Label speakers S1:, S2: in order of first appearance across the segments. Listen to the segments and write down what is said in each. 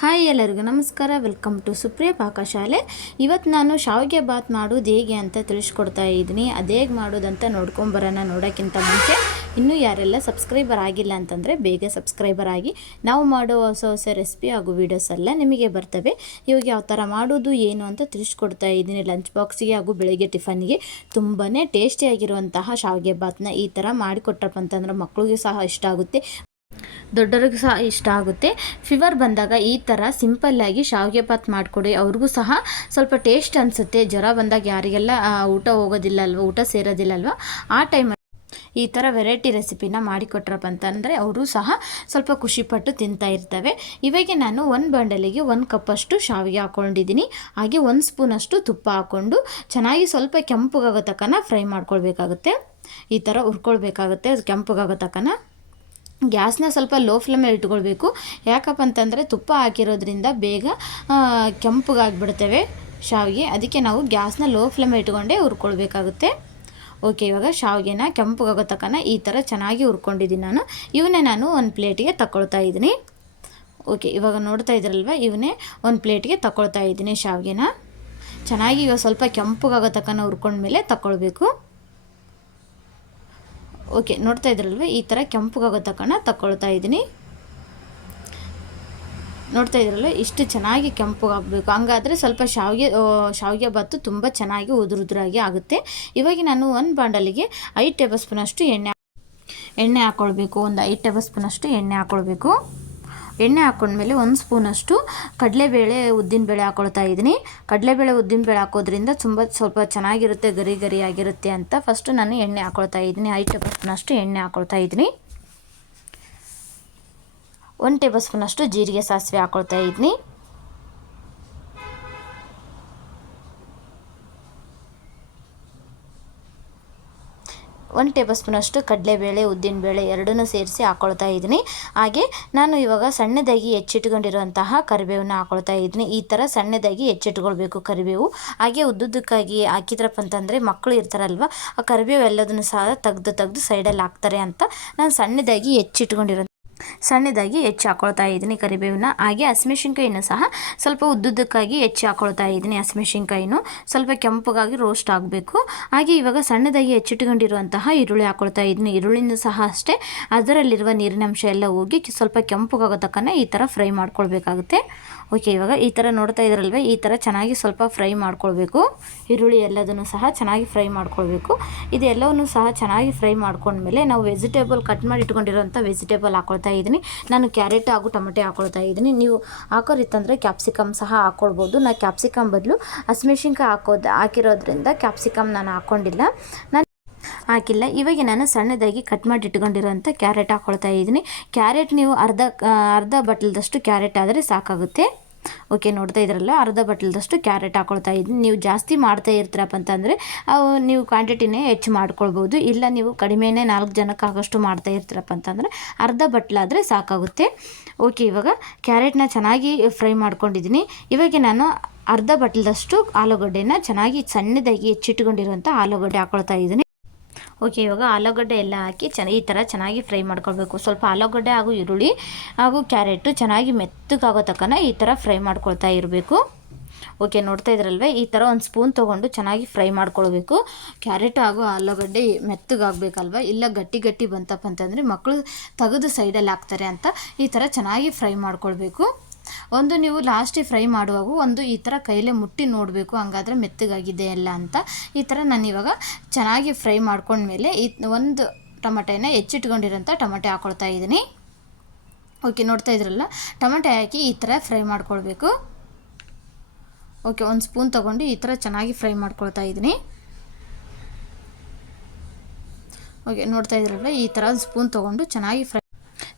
S1: Hi ಎಲ್ಲರಿಗೂ ನಮಸ್ಕಾರ. Welcome to Supriya ಪಾಕಶಾಲೆ ಇವತ್ತು ನಾನು ಶಾವಿಗೆ ಬಾತ್ ಮಾಡೋದು ಹೇಗೆ ಅಂತ ತಿಳಿಸ್ಕೊಡ್ತಾ ಇದ್ದೀನಿ. ಅದು ಹೇಗೆ ಮಾಡೋದಂತ ನೋಡ್ಕೊಂಬರೋಣ ನೋಡೋಕ್ಕಿಂತ ಮುಂಚೆ. ಇನ್ನೂ ಯಾರೆಲ್ಲ ಸಬ್ಸ್ಕ್ರೈಬರ್ ಆಗಿಲ್ಲ ಅಂತಂದರೆ ಬೇಗ ಸಬ್ಸ್ಕ್ರೈಬರ್ ಆಗಿ. ನಾವು ಮಾಡೋ ಹೊಸ ಹೊಸ ರೆಸಿಪಿ ಹಾಗೂ ವೀಡಿಯೋಸ್ ಎಲ್ಲ ನಿಮಗೆ ಬರ್ತವೆ. ಇವಾಗ ಯಾವ ಥರ ಮಾಡೋದು, ಏನು ಅಂತ ತಿಳಿಸ್ಕೊಡ್ತಾ ಇದ್ದೀನಿ. ಲಂಚ್ ಬಾಕ್ಸಿಗೆ ಹಾಗೂ ಬೆಳಗ್ಗೆ ಟಿಫನ್ಗೆ ತುಂಬಾ ಟೇಸ್ಟಿಯಾಗಿರುವಂತಹ ಶಾವಿಗೆ ಬಾತ್ನ ಈ ಥರ ಮಾಡಿಕೊಟ್ರಪ್ಪ ಅಂತಂದ್ರೆ ಮಕ್ಕಳಿಗೂ ಸಹ ಇಷ್ಟ ಆಗುತ್ತೆ. ದೊಡ್ಡವ್ರಿಗೂ ಸಹ ಇಷ್ಟ ಆಗುತ್ತೆ. ಫೀವರ್ ಬಂದಾಗ ಈ ಥರ ಸಿಂಪಲ್ಲಾಗಿ ಶಾವಿಗೆ ಪಾತ್ ಮಾಡಿಕೊಡಿ. ಅವ್ರಿಗೂ ಸಹ ಸ್ವಲ್ಪ ಟೇಸ್ಟ್ ಅನಿಸುತ್ತೆ. ಜ್ವರ ಬಂದಾಗ ಯಾರಿಗೆಲ್ಲ ಊಟ ಹೋಗೋದಿಲ್ಲ ಅಲ್ವ ಊಟ ಸೇರೋದಿಲ್ಲ ಅಲ್ವ ಆ ಟೈಮಲ್ಲಿ ಈ ಥರ ವೆರೈಟಿ ರೆಸಿಪಿನ ಮಾಡಿಕೊಟ್ರಪ್ಪ ಅಂತಂದರೆ ಅವರು ಸಹ ಸ್ವಲ್ಪ ಖುಷಿಪಟ್ಟು ತಿಂತಾ ಇರ್ತವೆ. ಇವಾಗ ನಾನು ಒಂದು ಬಂಡಲಿಗೆ ಒಂದು ಕಪ್ಪಷ್ಟು ಶಾವಿಗೆ ಹಾಕ್ಕೊಂಡಿದ್ದೀನಿ ಹಾಗೆ ಒಂದು ಸ್ಪೂನಷ್ಟು ತುಪ್ಪ ಹಾಕ್ಕೊಂಡು ಚೆನ್ನಾಗಿ ಸ್ವಲ್ಪ ಕೆಂಪಗಾಗೋ ತಕ್ಕನ ಫ್ರೈ ಮಾಡ್ಕೊಳ್ಬೇಕಾಗುತ್ತೆ. ಈ ಥರ ಹುರ್ಕೊಳ್ಬೇಕಾಗುತ್ತೆ. ಅದು ಕೆಂಪಗಾಗೋ ತಕ್ಕನ. ಗ್ಯಾಸ್ನ ಸ್ವಲ್ಪ ಲೋ ಫ್ಲೇಮಲ್ಲಿ ಇಟ್ಕೊಳ್ಬೇಕು. ಯಾಕಪ್ಪ ಅಂತಂದರೆ ತುಪ್ಪ ಹಾಕಿರೋದ್ರಿಂದ ಬೇಗ ಕೆಂಪಗಾಗ್ಬಿಡ್ತವೆ ಶಾವಿಗೆ. ಅದಕ್ಕೆ ನಾವು ಗ್ಯಾಸ್ನ ಲೋ ಫ್ಲೇಮಲ್ಲಿ ಇಟ್ಕೊಂಡೇ ಹುರ್ಕೊಳ್ಬೇಕಾಗುತ್ತೆ. ಓಕೆ, ಇವಾಗ ಶಾವಿಗೆನ ಕೆಂಪಗಾಗೋ ತಕ್ಕನ ಈ ಥರ ಚೆನ್ನಾಗಿ ಹುರ್ಕೊಂಡಿದ್ದೀನಿ ನಾನು. ಇವನ್ನೇ ನಾನು ಒಂದು ಪ್ಲೇಟಿಗೆ ತಗೊಳ್ತಾ ಇದ್ದೀನಿ. ಓಕೆ, ಇವಾಗ ನೋಡ್ತಾ ಇದ್ರಲ್ವ ಇವನ್ನೇ ಒಂದು ಪ್ಲೇಟಿಗೆ ತಗೊಳ್ತಾ ಇದ್ದೀನಿ ಶಾವಿಗೆನ. ಚೆನ್ನಾಗಿ ಇವಾಗ ಸ್ವಲ್ಪ ಕೆಂಪಗಾಗೋ ತಕ್ಕನ ಹುರ್ಕೊಂಡ್ಮೇಲೆ ತಗೊಳ್ಬೇಕು ಓಕೆ, ನೋಡ್ತಾ ಇದ್ರಲ್ವ? ಈ ಥರ ಕೆಂಪುಗಾಗೋ ತಕ್ಕನ ತಗೊಳ್ತಾ ಇದ್ದೀನಿ. ನೋಡ್ತಾ ಇದ್ರಲ್ಲ ಇಷ್ಟು ಚೆನ್ನಾಗಿ ಕೆಂಪುಗಾಗಬೇಕು ಹಂಗಾದರೆ ಸ್ವಲ್ಪ ಶಾವಿಗೆ ಶಾವಿಗೆ ಬಾತು ತುಂಬ ಚೆನ್ನಾಗಿ ಉದುರು ಉದುರಾಗಿ ಆಗುತ್ತೆ. ಇವಾಗ ನಾನು ಒಂದು ಬಾಂಡಲಿಗೆ ಐದು ಟೇಬಲ್ ಸ್ಪೂನಷ್ಟು ಎಣ್ಣೆ ಎಣ್ಣೆ ಹಾಕ್ಕೊಳ್ಬೇಕು ಒಂದು ಐದು ಟೇಬಲ್ ಸ್ಪೂನಷ್ಟು ಎಣ್ಣೆ ಹಾಕ್ಕೊಳ್ಬೇಕು ಎಣ್ಣೆ ಹಾಕೊಂಡ್ಮೇಲೆ ಒಂದು ಸ್ಪೂನಷ್ಟು ಕಡಲೆಬೇಳೆ ಉದ್ದಿನಬೇಳೆ ಹಾಕೊಳ್ತಾ ಇದ್ದೀನಿ. ಕಡಲೆಬೇಳೆ ಉದ್ದಿನಬೇಳೆ ಹಾಕೋದ್ರಿಂದ ತುಂಬ ಸ್ವಲ್ಪ ಚೆನ್ನಾಗಿರುತ್ತೆ, ಗರಿ ಗರಿ ಆಗಿರುತ್ತೆ ಅಂತ ಫಸ್ಟು ನಾನು ಎಣ್ಣೆ ಹಾಕೊಳ್ತಾ ಇದ್ದೀನಿ. ಐದು ಟೇಬಲ್ ಸ್ಪೂನಷ್ಟು ಎಣ್ಣೆ ಹಾಕೊಳ್ತಾ ಇದ್ದೀನಿ. ಒಂದು ಟೇಬಲ್ ಸ್ಪೂನಷ್ಟು ಜೀರಿಗೆ ಸಾಸಿವೆ ಹಾಕೊಳ್ತಾ ಇದ್ದೀನಿ. ಒಂದು ಟೇಬಲ್ ಸ್ಪೂನಷ್ಟು ಕಡಲೆಬೇಳೆ, ಉದ್ದಿನಬೇಳೆ ಎರಡನ್ನು ಸೇರಿಸಿ ಹಾಕ್ಕೊಳ್ತಾ ಇದ್ದೀನಿ. ಹಾಗೆ ನಾನು ಇವಾಗ ಸಣ್ಣದಾಗಿ ಹೆಚ್ಚಿಟ್ಕೊಂಡಿರುವಂತಹ ಕರಿಬೇವನ್ನ ಹಾಕೊಳ್ತಾ ಇದ್ದೀನಿ. ಈ ಥರ ಸಣ್ಣದಾಗಿ ಹೆಚ್ಚಿಟ್ಕೊಳ್ಬೇಕು ಕರಿಬೇವು. ಹಾಗೆ ಉದ್ದುದ್ದಕ್ಕಾಗಿ ಹಾಕಿದ್ರಪ್ಪ ಅಂತಂದರೆ ಮಕ್ಕಳು ಇರ್ತಾರಲ್ವ, ಆ ಕರಿಬೇವು ಎಲ್ಲದನ್ನು ಸಹ ತೆಗ್ದು ತೆಗ್ದು ಸೈಡಲ್ಲಿ ಹಾಕ್ತಾರೆ ಅಂತ ನಾನು ಸಣ್ಣದಾಗಿ ಹೆಚ್ಚಿಟ್ಕೊಂಡಿರೋ ಸಣ್ಣದಾಗಿ ಹೆಚ್ಚು ಹಾಕ್ಕೊಳ್ತಾ ಇದ್ದೀನಿ ಕರಿಬೇವನ್ನ ಹಾಗೆ ಹಸಿಮೆಣ್ಸಿನ್ಕಾಯಿನೂ ಸಹ ಸ್ವಲ್ಪ ಉದ್ದುದ್ದಕ್ಕಾಗಿ ಹೆಚ್ಚು ಹಾಕ್ಕೊಳ್ತಾ ಇದ್ದೀನಿ ಹಸಿಮೆಣ್ಸಿನ್ಕಾಯಿನೂ. ಸ್ವಲ್ಪ ಕೆಂಪಗಾಗಿ ರೋಸ್ಟ್ ಆಗಬೇಕು. ಹಾಗೆ ಇವಾಗ ಸಣ್ಣದಾಗಿ ಹೆಚ್ಚಿಟ್ಕೊಂಡಿರುವಂತಹ ಈರುಳ್ಳಿ ಹಾಕ್ಕೊಳ್ತಾ ಇದ್ದೀನಿ. ಈರುಳ್ಳಿನೂ ಸಹ ಅಷ್ಟೇ. ಅದರಲ್ಲಿರುವ ನೀರಿನಂಶ ಎಲ್ಲ ಹೋಗಿ ಸ್ವಲ್ಪ ಕೆಂಪಗಾಗೋ ತಕ್ಕನ ಈ ಥರ ಫ್ರೈ ಮಾಡ್ಕೊಳ್ಬೇಕಾಗುತ್ತೆ. ಓಕೆ ಇವಾಗ ಈ ಥರ ನೋಡ್ತಾ ಇದ್ರಲ್ವೇ? ಈ ಥರ ಚೆನ್ನಾಗಿ ಸ್ವಲ್ಪ ಫ್ರೈ ಮಾಡ್ಕೊಳ್ಬೇಕು. ಈರುಳ್ಳಿ ಎಲ್ಲದನ್ನು ಸಹ ಚೆನ್ನಾಗಿ ಫ್ರೈ ಮಾಡ್ಕೊಳ್ಬೇಕು. ಇದೆಲ್ಲವನ್ನು ಸಹ ಚೆನ್ನಾಗಿ ಫ್ರೈ ಮಾಡ್ಕೊಂಡ್ಮೇಲೆ ನಾವು ವೆಜಿಟೇಬಲ್ ಕಟ್ ಮಾಡಿ ಇಟ್ಕೊಂಡಿರೋಂಥ ವೆಜಿಟೇಬಲ್ ಹಾಕ್ಕೊಳ್ತಾ ಇದ್ದೀನಿ ನಾನು ಕ್ಯಾರೆಟ್ ಹಾಗೂ ಟೊಮೆಟೊ ಹಾಕೊಳ್ತಾ ಇದ್ದೀನಿ. ನೀವು ಹಾಕೋರಿತ್ತಂದರೆ ಕ್ಯಾಪ್ಸಿಕಮ್ ಸಹ ಹಾಕ್ಕೊಳ್ಬೋದು ನಾನು ಕ್ಯಾಪ್ಸಿಕಮ್ ಬದಲು ಹಸಿಮೆಣ್ಸಿನ್ಕಾಯಿ ಹಾಕೋದು ಹಾಕಿರೋದ್ರಿಂದ ಕ್ಯಾಪ್ಸಿಕಮ್ ನಾನು ಹಾಕ್ಕೊಂಡಿಲ್ಲ. ನಾನು ಹಾಕಿಲ್ಲ. ಇವಾಗ ನಾನು ಸಣ್ಣದಾಗಿ ಕಟ್ ಮಾಡಿ ಇಟ್ಕೊಂಡಿರೋಂಥ ಕ್ಯಾರೆಟ್ ಹಾಕ್ಕೊಳ್ತಾ ಇದ್ದೀನಿ. ಕ್ಯಾರೆಟ್ ನೀವು ಅರ್ಧ ಅರ್ಧ ಬಟ್ಲದಷ್ಟು ಕ್ಯಾರೆಟ್ ಆದರೆ ಸಾಕಾಗುತ್ತೆ. ಓಕೆ, ನೋಡ್ತಾ ಇದ್ರಲ್ಲ, ಅರ್ಧ ಬಟ್ಲದಷ್ಟು ಕ್ಯಾರೆಟ್ ಹಾಕೊಳ್ತಾ ಇದ್ದೀನಿ. ನೀವು ಜಾಸ್ತಿ ಮಾಡ್ತಾ ಇರ್ತೀರಪ್ಪ ಅಂತಂದರೆ, ಅವು ನೀವು ಕ್ವಾಂಟಿಟಿನೇ ಹೆಚ್ಚು ಮಾಡ್ಕೊಳ್ಬೋದು. ಇಲ್ಲ, ನೀವು ಕಡಿಮೆನೇ ನಾಲ್ಕು ಜನಕ್ಕೆ ಆಗೋಷ್ಟು ಮಾಡ್ತಾ ಇರ್ತೀರಪ್ಪ ಅಂತಂದರೆ, ಅರ್ಧ ಬಟ್ಲಾದರೆ ಸಾಕಾಗುತ್ತೆ. ಓಕೆ, ಇವಾಗ ಕ್ಯಾರೆಟ್ನ ಚೆನ್ನಾಗಿ ಫ್ರೈ ಮಾಡ್ಕೊಂಡಿದ್ದೀನಿ. ಇವಾಗ ನಾನು ಅರ್ಧ ಬಟ್ಲದಷ್ಟು ಆಲೂಗಡ್ಡೆನ ಚೆನ್ನಾಗಿ ಸಣ್ಣದಾಗಿ ಹೆಚ್ಚಿಟ್ಕೊಂಡಿರುವಂಥ ಆಲೂಗಡ್ಡೆ ಹಾಕೊಳ್ತಾ ಇದ್ದೀನಿ. ಓಕೆ, ಇವಾಗ ಆಲೂಗಡ್ಡೆ ಎಲ್ಲ ಹಾಕಿ ಚೆನ್ನ, ಈ ಥರ ಚೆನ್ನಾಗಿ ಫ್ರೈ ಮಾಡ್ಕೊಳ್ಬೇಕು. ಸ್ವಲ್ಪ ಆಲೂಗಡ್ಡೆ ಹಾಗೂ ಈರುಳ್ಳಿ ಹಾಗೂ ಕ್ಯಾರೆಟು ಚೆನ್ನಾಗಿ ಮೆತ್ತಗಾಗೋ ತಕ್ಕನ ಈ ಥರ ಫ್ರೈ ಮಾಡ್ಕೊಳ್ತಾ ಇರಬೇಕು. ಓಕೆ, ನೋಡ್ತಾ ಇದ್ರಲ್ವೇ? ಈ ಥರ ಒಂದು ಸ್ಪೂನ್ ತೊಗೊಂಡು ಚೆನ್ನಾಗಿ ಫ್ರೈ ಮಾಡ್ಕೊಳ್ಬೇಕು. ಕ್ಯಾರೆಟ್ ಹಾಗೂ ಆಲೂಗಡ್ಡೆ ಮೆತ್ತಗಾಗಬೇಕಲ್ವ? ಇಲ್ಲ ಗಟ್ಟಿ ಗಟ್ಟಿ ಬಂತಪ್ಪ ಅಂತಂದರೆ ಮಕ್ಕಳು ತೆಗೆದು ಸೈಡಲ್ಲಿ ಹಾಕ್ತಾರೆ ಅಂತ ಈ ಥರ ಚೆನ್ನಾಗಿ ಫ್ರೈ ಮಾಡ್ಕೊಳ್ಬೇಕು. ಒಂದು ನೀವು ಲಾಸ್ಟಿಗೆ ಫ್ರೈ ಮಾಡುವಾಗ ಒಂದು ಈ ಥರ ಕೈಲೇ ಮುಟ್ಟಿ ನೋಡಬೇಕು, ಹಂಗಾದ್ರೆ ಮೆತ್ತಗಾಗಿದೆ ಎಲ್ಲ ಅಂತ ಈ ಥರ ನಾನು ಇವಾಗ ಚೆನ್ನಾಗಿ ಫ್ರೈ ಮಾಡ್ಕೊಂಡ್ಮೇಲೆ ಈ ಒಂದು ಟೊಮೆಟೊನ ಹೆಚ್ಚಿಟ್ಕೊಂಡಿರೋಂಥ ಟೊಮೆಟೊ ಹಾಕ್ಕೊಳ್ತಾ ಇದ್ದೀನಿ. ಓಕೆ ನೋಡ್ತಾ ಇದ್ರಲ್ಲ? ಟೊಮೆಟೊ ಹಾಕಿ ಈ ಥರ ಫ್ರೈ ಮಾಡ್ಕೊಳ್ಬೇಕು. ಓಕೆ ಒಂದು ಸ್ಪೂನ್ ತೊಗೊಂಡು ಈ ಥರ ಚೆನ್ನಾಗಿ ಫ್ರೈ ಮಾಡ್ಕೊಳ್ತಾ ಇದ್ದೀನಿ. ಓಕೆ ನೋಡ್ತಾ ಇದ್ರಲ್ಲ? ಈ ಥರ ಒಂದು ಸ್ಪೂನ್ ತೊಗೊಂಡು ಚೆನ್ನಾಗಿ ಫ್ರೈ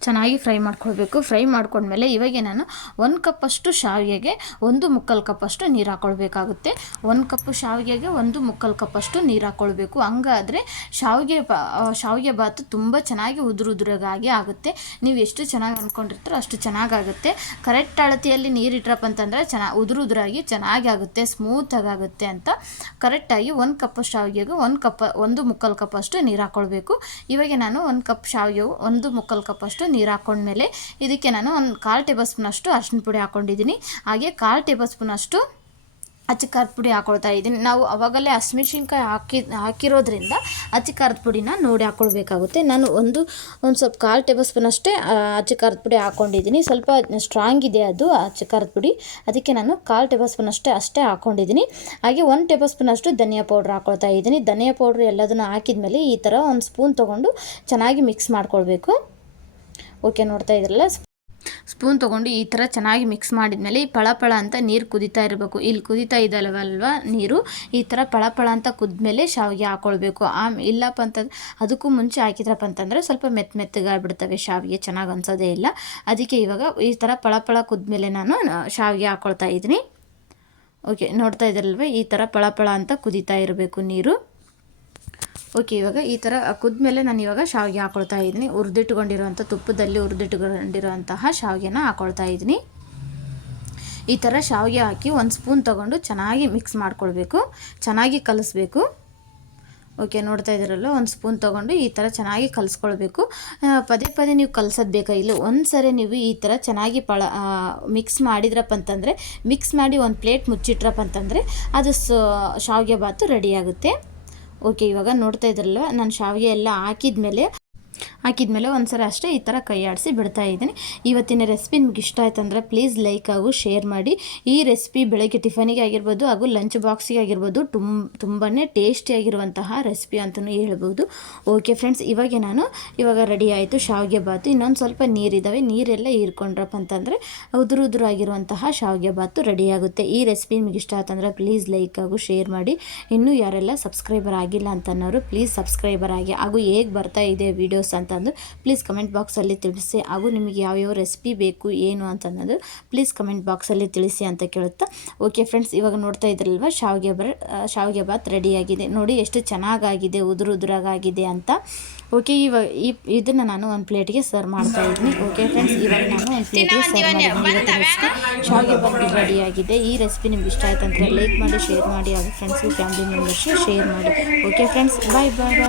S1: ಚೆನ್ನಾಗಿ ಫ್ರೈ ಮಾಡ್ಕೊಳ್ಬೇಕು. ಫ್ರೈ ಮಾಡ್ಕೊಂಡ್ಮೇಲೆ ಇವಾಗೆ ನಾನು ಒಂದು ಕಪ್ಪಷ್ಟು ಶಾವಿಗೆಗೆ ಒಂದು ಮುಕ್ಕಾಲು ಕಪ್ಪಷ್ಟು ನೀರು ಹಾಕ್ಕೊಳ್ಬೇಕಾಗುತ್ತೆ ಒಂದು ಕಪ್ಪು ಶಾವಿಗೆಗೆ ಒಂದು ಮುಕ್ಕಾಲು ಕಪ್ಪಷ್ಟು ನೀರು ಹಾಕ್ಕೊಳ್ಬೇಕು ಹಂಗಾದರೆ ಶಾವಿಗೆ ಬಾ ಶಾವಿಗೆ ಬಾತು ತುಂಬ ಚೆನ್ನಾಗಿ ಉದುರು ಉದುರಾಗಿ ಆಗುತ್ತೆ. ನೀವು ಎಷ್ಟು ಚೆನ್ನಾಗಿ ಅಂದ್ಕೊಂಡಿರ್ತೀರೋ ಅಷ್ಟು ಚೆನ್ನಾಗಾಗುತ್ತೆ. ಕರೆಕ್ಟ್ ಅಳತೆಯಲ್ಲಿ ನೀರು ಇಟ್ರಪ್ಪ ಅಂತಂದರೆ ಚೆನ್ನಾಗಿ ಉದುರು ಉದುರಾಗಿ ಚೆನ್ನಾಗಿ ಆಗುತ್ತೆ ಸ್ಮೂತಾಗಿ ಆಗುತ್ತೆ ಅಂತ ಕರೆಕ್ಟಾಗಿ ಒಂದು ಕಪ್ ಶಾವಿಗೆಗೆ ಒಂದು ಕಪ್, ಒಂದು ಮುಕ್ಕಾಲು ಕಪ್ಪಷ್ಟು ನೀರು ಹಾಕ್ಕೊಳ್ಬೇಕು ಇವಾಗ ನಾನು ಒಂದು ಕಪ್ ಶಾವಿಗೆ ಒಂದು ಮುಕ್ಕಾಲು ಕಪ್ಪಷ್ಟು ನೀರು ನೀರು ಮೇಲೆ ಇದಕ್ಕೆ ನಾನು ಒಂದು ಕಾಲು ಟೇಬಲ್ ಸ್ಪೂನಷ್ಟು ಅರಿಶಿನ ಪುಡಿ ಹಾಕ್ಕೊಂಡಿದ್ದೀನಿ ಹಾಗೆ ಕಾಲು ಟೇಬಲ್ ಸ್ಪೂನಷ್ಟು ಅಚ್ಚ ಖಾರದ ಪುಡಿ ಹಾಕ್ಕೊಳ್ತಾ ಇದ್ದೀನಿ. ನಾವು ಅವಾಗಲೇ ಹಸಿಮೆಣ್ಸಿನ್ಕಾಯಿ ಹಾಕಿ, ಹಾಕಿರೋದ್ರಿಂದ ಅಚ್ಚ ಖಾರದ ಪುಡಿನ ನೋಡಿ ಹಾಕ್ಕೊಳ್ಬೇಕಾಗುತ್ತೆ ನಾನು ಒಂದು ಒಂದು ಸ್ವಲ್ಪ ಕಾಲು ಟೇಬಲ್ ಸ್ಪೂನ್ ಅಷ್ಟೇ ಅಚ್ಚ ಖಾರದ ಪುಡಿ ಹಾಕ್ಕೊಂಡಿದ್ದೀನಿ ಸ್ವಲ್ಪ ಸ್ಟ್ರಾಂಗ್ ಇದೆ ಅದು ಅಚ್ಚ ಖಾರದ ಪುಡಿ. ಅದಕ್ಕೆ ನಾನು ಕಾಲು ಟೇಬಲ್ ಸ್ಪೂನ್ ಅಷ್ಟೇ ಅಷ್ಟೇ ಹಾಕ್ಕೊಂಡಿದ್ದೀನಿ ಹಾಗೆ ಒಂದು ಟೇಬಲ್ ಸ್ಪೂನ್ ಅಷ್ಟು ಧನಿಯಾ ಪೌಡ್ರ್ ಹಾಕ್ಕೊಳ್ತಾ ಇದ್ದೀನಿ. ಧನಿಯಾ ಪೌಡ್ರ್ ಎಲ್ಲದನ್ನು ಹಾಕಿದ್ಮೇಲೆ ಈ ಥರ ಒಂದು ಸ್ಪೂನ್ ತೊಗೊಂಡು ಚೆನ್ನಾಗಿ ಮಿಕ್ಸ್ ಮಾಡ್ಕೊಳ್ಬೇಕು. ಓಕೆ ನೋಡ್ತಾ ಇದ್ರಲ್ಲ? ಸ್ಪೂನ್ ತೊಗೊಂಡು ಈ ಥರ ಚೆನ್ನಾಗಿ ಮಿಕ್ಸ್ ಮಾಡಿದ್ಮೇಲೆ ಈ ಪಳ ಪಳ ಅಂತ ನೀರು ಕುದೀತಾ ಇರಬೇಕು. ಇಲ್ಲಿ ಕುದೀತಾ ಇದ್ದಲ್ವಲ್ವ ನೀರು? ಈ ಥರ ಪಳಪಳ ಪಳ ಅಂತ ಕುದ್ಮೇಲೆ ಶಾವಿಗೆ ಹಾಕ್ಕೊಳ್ಬೇಕು ಆಮ್ ಇಲ್ಲಪ್ಪ ಅಂತಂದ್ರೆ ಅದಕ್ಕೂ ಮುಂಚೆ ಹಾಕಿದ್ರಪ್ಪ ಅಂತಂದರೆ ಸ್ವಲ್ಪ ಮೆತ್ತ ಮೆತ್ತಗಾಗ್ಬಿಡ್ತವೆ ಶಾವಿಗೆ, ಚೆನ್ನಾಗಿ ಅನ್ಸೋದೇ ಇಲ್ಲ. ಅದಕ್ಕೆ ಇವಾಗ ಈ ಥರ ಪಳಪಳ ಪಳ ಕುದ್ಮೇಲೆ ನಾನು ಶಾವಿಗೆ ಹಾಕ್ಕೊಳ್ತಾ ಇದ್ದೀನಿ. ಓಕೆ, ನೋಡ್ತಾ ಇದ್ದೀರಲ್ವ ಈ ಥರ ಪಳಪಳ ಪಳ ಅಂತ ಕುದೀತಾ ಇರಬೇಕು ನೀರು. ಓಕೆ, ಇವಾಗ ಈ ಥರ ಕುದ್ಮೇಲೆ ನಾನು ಇವಾಗ ಶಾವಿಗೆ ಹಾಕೊಳ್ತಾ ಇದ್ದೀನಿ. ಹುರಿದಿಟ್ಕೊಂಡಿರುವಂಥ ತುಪ್ಪದಲ್ಲಿ ಹುರಿದಿಟ್ಕೊಂಡಿರುವಂತಹ ಶಾವಿಗೆನ ಹಾಕೊಳ್ತಾ ಇದ್ದೀನಿ. ಈ ಥರ ಶಾವಿಗೆ ಹಾಕಿ ಒಂದು ಸ್ಪೂನ್ ತೊಗೊಂಡು ಚೆನ್ನಾಗಿ ಮಿಕ್ಸ್ ಮಾಡ್ಕೊಳ್ಬೇಕು. ಚೆನ್ನಾಗಿ ಕಲಿಸ್ಬೇಕು. ಓಕೆ, ನೋಡ್ತಾ ಇದ್ದೀರಲ್ಲ, ಒಂದು ಸ್ಪೂನ್ ತೊಗೊಂಡು ಈ ಥರ ಚೆನ್ನಾಗಿ ಕಲಿಸ್ಕೊಳ್ಬೇಕು. ಪದೇ ಪದೇ ನೀವು ಕಲ್ಸೋದು ಬೇಕಾಗಿಲ್ಲ ಒಂದು ಸರಿ ನೀವು ಈ ಥರ ಚೆನ್ನಾಗಿ ಪಳ ಮಿಕ್ಸ್ ಮಾಡಿದ್ರಪ್ಪ ಅಂತಂದರೆ, ಮಿಕ್ಸ್ ಮಾಡಿ ಒಂದು ಪ್ಲೇಟ್ ಮುಚ್ಚಿಟ್ರಪ್ಪ ಅಂತಂದರೆ ಅದು ಸ, ಶಾವಿಗೆ ಬಾತು ರೆಡಿ ಆಗುತ್ತೆ. ಓಕೆ ಇವಾಗ ನೋಡ್ತಾ ಇದ್ರಲ್ಲ ನಾನು ಶಾವಿಗೆ ಎಲ್ಲ ಹಾಕಿದ್ಮೇಲೆ ಒಂದು ಸಲ ಅಷ್ಟೇ ಈ ಥರ ಕೈ ಆಡಿಸಿ ಬಿಡ್ತಾ ಇದ್ದೀನಿ. ಇವತ್ತಿನ ರೆಸಿಪಿ ನಿಮ್ಗೆ ಇಷ್ಟ ಆಯ್ತು ಅಂದರೆ ಪ್ಲೀಸ್ ಲೈಕ್ ಹಾಗೂ ಶೇರ್ ಮಾಡಿ. ಈ ರೆಸಿಪಿ ಬೆಳಗ್ಗೆ ಟಿಫನಿಗೆ ಆಗಿರ್ಬೋದು ಹಾಗೂ ಲಂಚ್ ಬಾಕ್ಸಿಗೆ ಆಗಿರ್ಬೋದು ತುಂಬ ತುಂಬಾ ಟೇಸ್ಟಿಯಾಗಿರುವಂತಹ ರೆಸಿಪಿ ಅಂತಲೂ ಹೇಳ್ಬೋದು. ಓಕೆ ಫ್ರೆಂಡ್ಸ್, ಇವಾಗ ನಾನು ಇವಾಗ ರೆಡಿ ಆಯಿತು ಶಾವಿಗೆ ಬಾತು ಇನ್ನೊಂದು ಸ್ವಲ್ಪ ನೀರಿದ್ದಾವೆ ನೀರೆಲ್ಲ ಹೀರ್ಕೊಂಡ್ರಪ್ಪ ಅಂತಂದರೆ ಉದುರು ಉದುರಾಗಿರುವಂತಹ ಶಾವಿಗೆ ಬಾತು ರೆಡಿ ಆಗುತ್ತೆ. ಈ ರೆಸಿಪಿ ನಿಮ್ಗೆ ಇಷ್ಟ ಆಯ್ತಂದ್ರೆ ಪ್ಲೀಸ್ ಲೈಕ್ ಹಾಗೂ ಶೇರ್ ಮಾಡಿ. ಇನ್ನೂ ಯಾರೆಲ್ಲ ಸಬ್ಸ್ಕ್ರೈಬರ್ ಆಗಿಲ್ಲ ಅಂತ ಅನ್ನೋರು ಪ್ಲೀಸ್ ಸಬ್ಸ್ಕ್ರೈಬರ್ ಆಗಿ. ಹಾಗೂ ಹೇಗೆ ಬರ್ತಾ ಇದೆ ವೀಡಿಯೋಸ್ ಅಂತಂದು ಪ್ಲೀಸ್ ಕಮೆಂಟ್ ಬಾಕ್ಸಲ್ಲಿ ತಿಳಿಸಿ ಹಾಗೂ ನಿಮಗೆ ಯಾವ್ಯಾವ ರೆಸಿಪಿ ಬೇಕು ಏನು ಅಂತನ್ನೋದು ಪ್ಲೀಸ್ ಕಮೆಂಟ್ ಬಾಕ್ಸಲ್ಲಿ ತಿಳಿಸಿ ಅಂತ ಕೇಳುತ್ತಾ. ಓಕೆ ಫ್ರೆಂಡ್ಸ್ ಇವಾಗ ನೋಡ್ತಾ ಇದ್ರಲ್ವ ಶಾವಿಗೆ ಬರ ಶಾವಿಗೆ ಬಾತ್ ರೆಡಿಯಾಗಿದೆ ನೋಡಿ ಎಷ್ಟು ಚೆನ್ನಾಗಾಗಿದೆ ಉದುರು ಉದುರಾಗಿದೆ ಅಂತ. ಓಕೆ ಇವಾಗ ಈ ಇದನ್ನು ನಾನು ಒಂದು ಪ್ಲೇಟಿಗೆ ಸರ್ವ್ ಮಾಡ್ತಾ ಇದ್ದೀನಿ. ಓಕೆ ಫ್ರೆಂಡ್ಸ್ ಇವಾಗ ನಾನು ಒಂದು ಪ್ಲೇಟ್ಗೆ ಸರ್ವ್ ಮಾಡಿದ್ದೀನಿ ಶಾವಿಗೆ ಬಾತ್ ರೆಡಿಯಾಗಿದೆ ಈ ರೆಸಿಪಿ ನಿಮ್ಗೆ ಇಷ್ಟ ಆಯ್ತು ಅಂದರೆ ಲೈಕ್ ಮಾಡಿ ಶೇರ್ ಮಾಡಿ ಹಾಗೂ ಫ್ರೆಂಡ್ಸ್ ಫ್ಯಾಮಿಲಿ ಮೆಂಬರ್ಸ್ಗೆ ಶೇರ್ ಮಾಡಿ. Okay friends bye bye bye